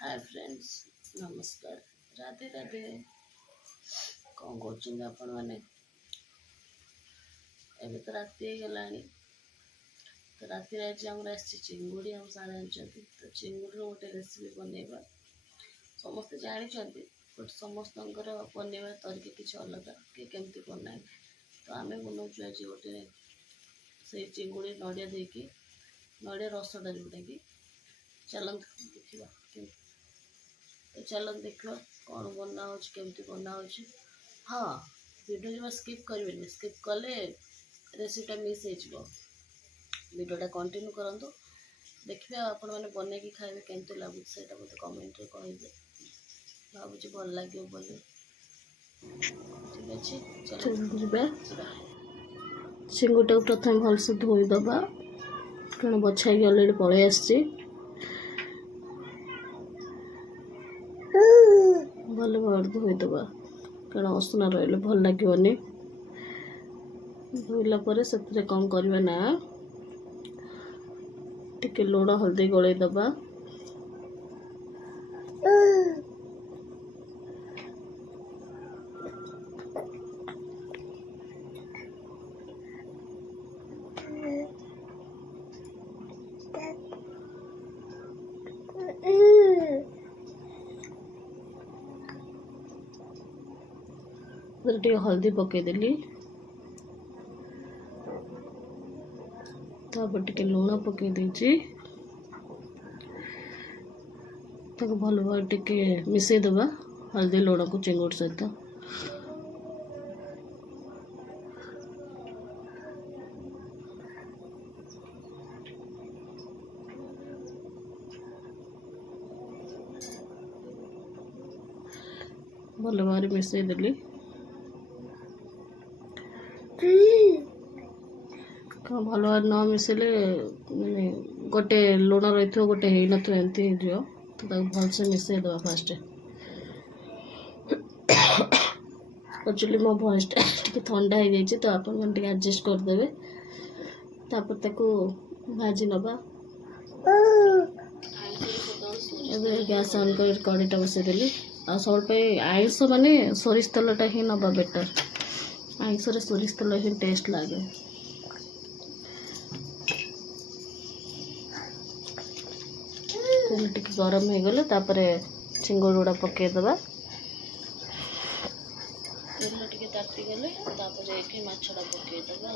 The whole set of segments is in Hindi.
हाय फ्रेंड्स, नमस्कार, राधे राधे। कौन कर आपण मैंने एवं तो राति गलानी तो राति आज चिंगुड़ी आम साढ़े आनी तो चिंगुड़ी गोटे रेसिपी बनवा समस्ते जानते बट समस्त बनवा तरीका किसी अलग कि केमती बनाए तो आम बनाऊँ आज गोटे से चिंगुड़ी नड़िया देकी नड़िया रसटा जोटा कि चलते देखा तो चलो देख कौन बना केमती बना हाँ वीडियो जो स्किप करेंगे स्किप कले रेसिपीटा मिस हो वीडियोटा कंटिन्यू करंतु देखिए आपण मैंने बनैकी खाइबे केमती लगुच से मत कमेंट रे कहिबे भावुची भल लगे बोली ठीक अच्छे चलो चिंगुटा प्रथम भलसे धोईदबा कारण बछाई अलरेडी पलि आसी भल भाव धोईदबा कारण असना रही भल लगे धोला से कौन करवा ना टिके लुण हल्दी गलई दबा टे हल्दी पकईदेली तापर टे लुण पकई देची भल भाव टे मिसईदबा हल्दी लुण को चिंगुड़ सहित भल भाव मिसईदेली भल भाव न मिसले माने गोटे लुण रही गोटे हो नमती तो भलसे मिसईदबा फास्ट एक्चुअली मो भॉइसटा टे ठंडा हो जाए तो आप एडजस्ट करदे तापर ताको भाजी नबा गैस ऑन कर कड़ीटा बसईदेली आ सब आइंस माने सोरिष तेलटा ही नबा बेटर आइंस सोरिष तेल ही टेस्ट लगे टे गरम हो गले चिंगुड़ गुड़ा पकईदबा तेल टे ताती गले मछटा पकईदबा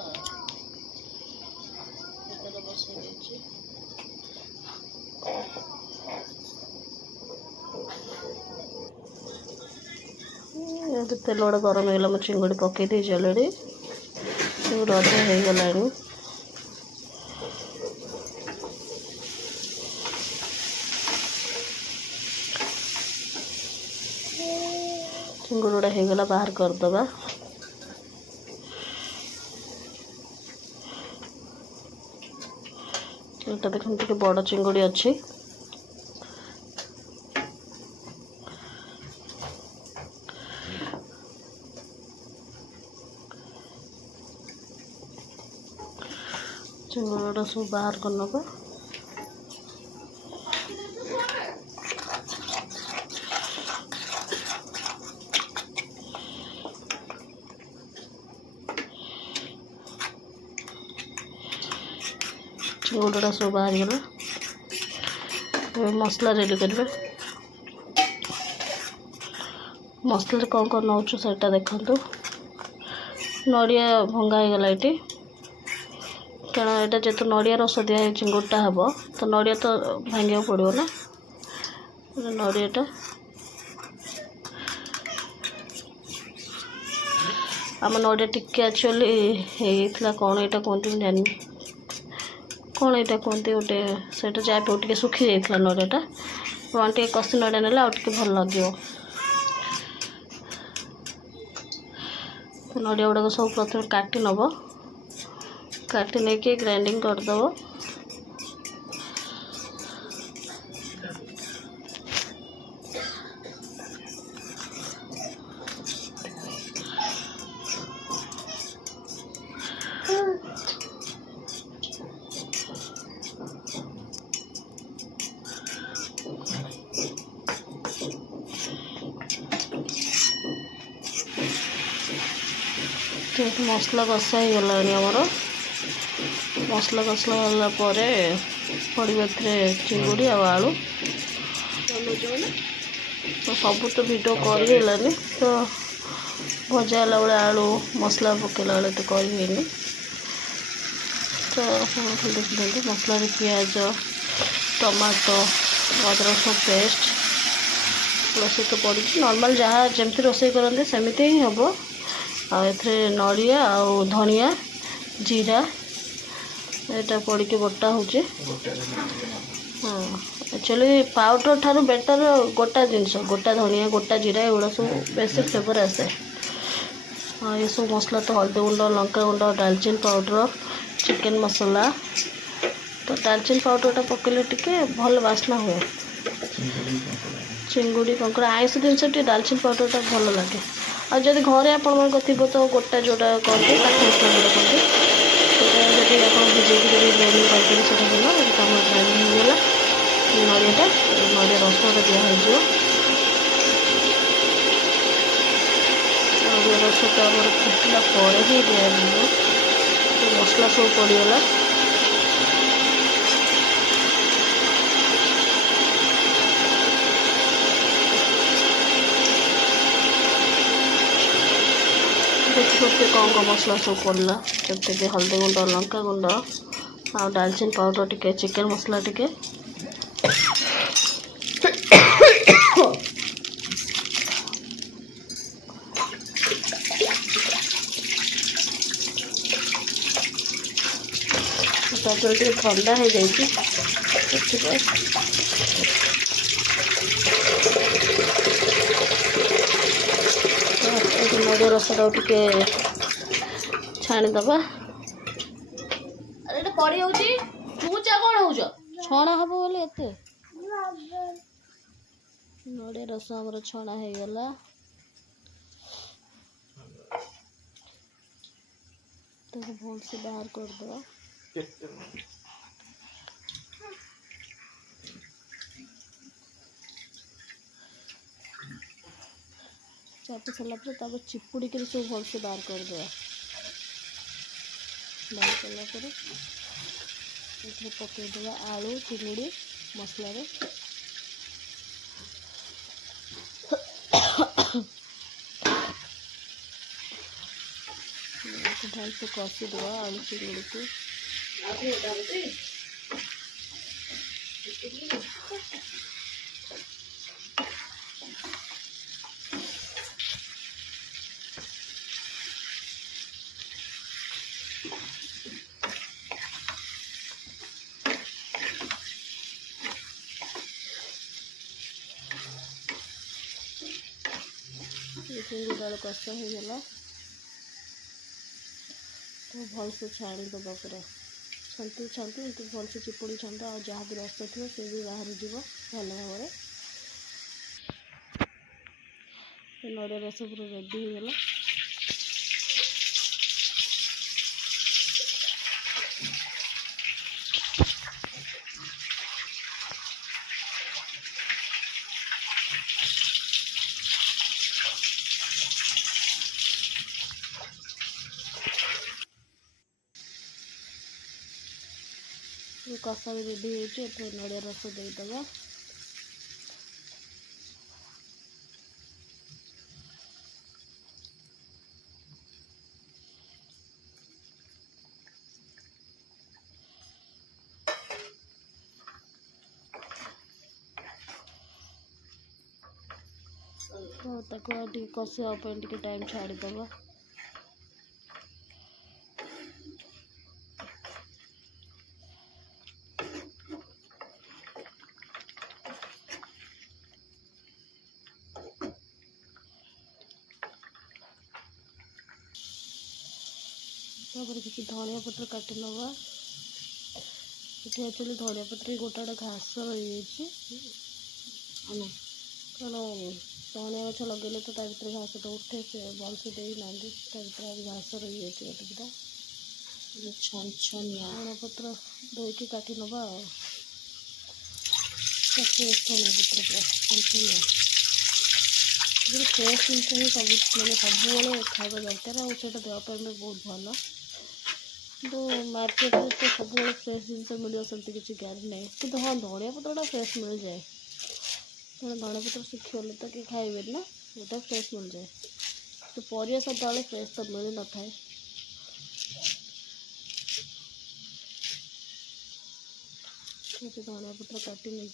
तेल बसई तेल गुड़ा गरम होगा मैं चिंगुड़ी पकई देजी अलरेडी चिंगुड़ी अधा हो गलानी चिंगुड़ गुड़ा होगला बाहर करदबा यहाँ देखो टे बड़ चिंगुड़ी अच्छी चिंगुड़ गुड़ा सब बाहर कर नबा चिंगुड़ा सब बाहर गला मसला रेडी करें मसला कौन कौन नौ से देखु नड़िया भंगा हो गला ये कारण यहाँ जेहतु नड़िया रस दिया चिंगुड़टा हम तो नड़िया तो भांगा पड़ो ना नड़ियाटा आम नड़िया टिके एक्चुअली कौन यहाँ कहते जानी कौन यहाँ कहते गोटे से टे सुखी जाता नड़ियाटा टे कषि नड़िया ना आगे भल लगे तो नड़िया गुड़ाक सब प्रथम काटी नब काटी नहीं ग्राइंडिंग करदब तो मसला कषा ही गलानी आमर मसला कषा गला पड़े चिंगुड़ी आलू तो सब तो वीडियो करनी तो भजा बेले आलू मसला पकेला बेले तो कर तो देखते मसला पियाज टमाटो अदरक पेस्ट सहित पड़ी नॉर्मल जहाँ जमती रोषे करते सेमती ही हम आथे नड़िया आ धनिया जीरा यहाँ पड़ी बटा हो हाँ एक्चुअली पाउडर ठारू बेटर गोटा जिनस गोटा धनिया गोटा जीरा एगुड़ा सब बेस फ्लेवर आसे हाँ ये सब मसला तो हल्दी गुंड लंका गुंड डालचीन पाउडर चिकेन मसला तो डालचीन पाउडरटा पकेले टिके भल बास्ना हुए चिंगुड़ी कंकड़ा आईस जिनस डालचीन पाउडरटा भल लगे आ जब घरे आपण थी तो गोटा जोटा करते मसला जोटा करते जब आप भिजे ग्राइंडिंग करते भल कम ग्राइंडिंग होगा नड़ियाटा नड़िया रसटा दिहर नड़िया रसटा फुटला पर ही दिजा मसला सब पड़गला देखिए कौन मसला सब पड़ा जब हल्दी गुंड लंका गुंड आ डालचीन पाउडर टिके चिकेन मसला टिके ठंडा हो जाए नड़िया रसटा टे छाणीदबा अरे पड़ी चूचा कौन हो छणा हम बोले एत नड़िया रस आमर छणा हो गला तो भल से बाहर करदे चापी सारापर चिपुड़ी कर सब भल से बाहर करदे बाहर कलापर पकईदे आलू चिंगुड़ी मसला भल से कषीद आलू चिंगुड़ी को चिंगुड़ी आलू कषा हो गला तो भल से छाणी दबा पूरा छांटू छांटू तो भल से चिपुड़ी छांटा और जहाँ भी रस थी से भी बाहर जीव भल भाव नड़िया रस पूरा रेडी हो गला कषा भी रेडी हो नड़िया रस देदेगा तो कषापी टाइम छाड़ीदबा किसी धनिया पत्र काटी नवा ये एक्चुअली धनिया पत्र गोटा घास रही कारण धनिया गछ लगे तो भर घास तो उठे से भल से दे ना घास रही गोटेटा धनिया पत्र धोईकी काटी नवा धनिया पत्र पूरा छनछनिया फ्रेश जिन ही सब मैंने सब खावा दरकार आटा देवाई भी बहुत भल तो मार्केट में तो सब फ्रेश जिन मिले सेमती किसी ग्यारंटी नहीं कि हाँ धनिया पत्रटा फ्रेश मिल जाए तेना धनिया पत्र सुखीगले तो किए खाइबे ना गोटा फ्रेश मिल जाए तो परिया सदा फ्रेश तो मिल न था धनिया पत्र काटी नहीं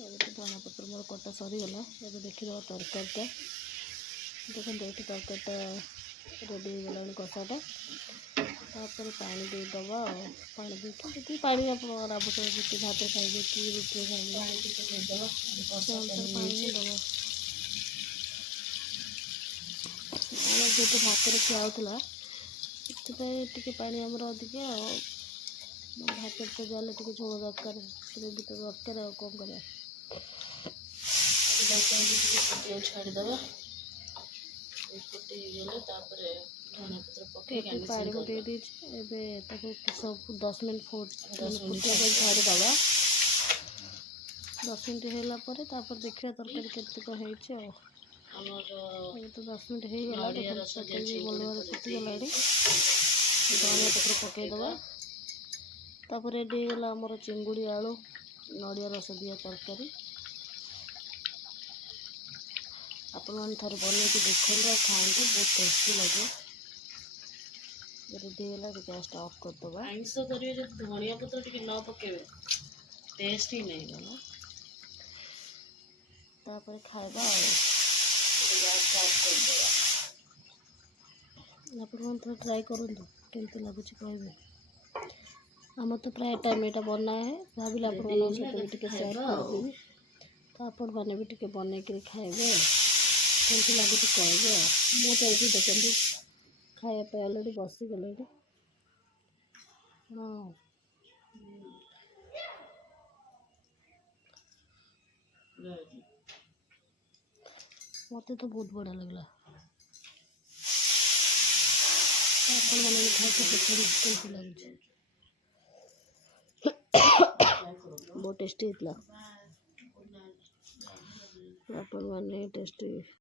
मुझे धनिया पत्र मोर कटा सरीगला ये देखीद तरकारीटा देखते ये तरकारीटा रेडी होगा कषाटा तापर पानी देदबा पानी देखिए जी पानी आप आवश्यक जी भात खाइए कि रुटी खाइए पानी दबा जो भात खियाला से पानी आमर अधिक भात तो जाले झोल दरकार भी तो दरकार कौन कर छाड़ीदबा पानी को दे दीजिए सब 10 मिनट फुटाई छाड़ीदबा 10 मिनट होगापर देखिए तरकारी केत कौन तो 10 मिनट हो गला तरकारी भल भाव फुटीगला धनिया पत्र पकईदबा तापर रेडी होगा आमर चिंगुड़ी आलू नड़िया रस दिया तरकारी आपण मैंने थे बनई देखते खाते बहुत टेस्टी लगे रेडी है गैस ऑफ करदे आइंस करेंगे जब धनिया पत्र टी न पकेबे टेस्ट ही नहीं गला तापर खाइबा गैस ऑफ करदे आपण मैंने ट्राई करूँ केमती लगुच कहे आम तो प्राय टाइम यहाँ बनाए है भाविले आप शेयर करदेवी तो आपण मैंने भी टे बनई खाइबे केमती लगुच कहे मुझे देखते खायापी अलरेडी बसीगले हाँ मत तो बहुत बढ़िया लगला आपण मैंने खाते लगे बहुत टेस्टी होता आपण मैंने टेस्टी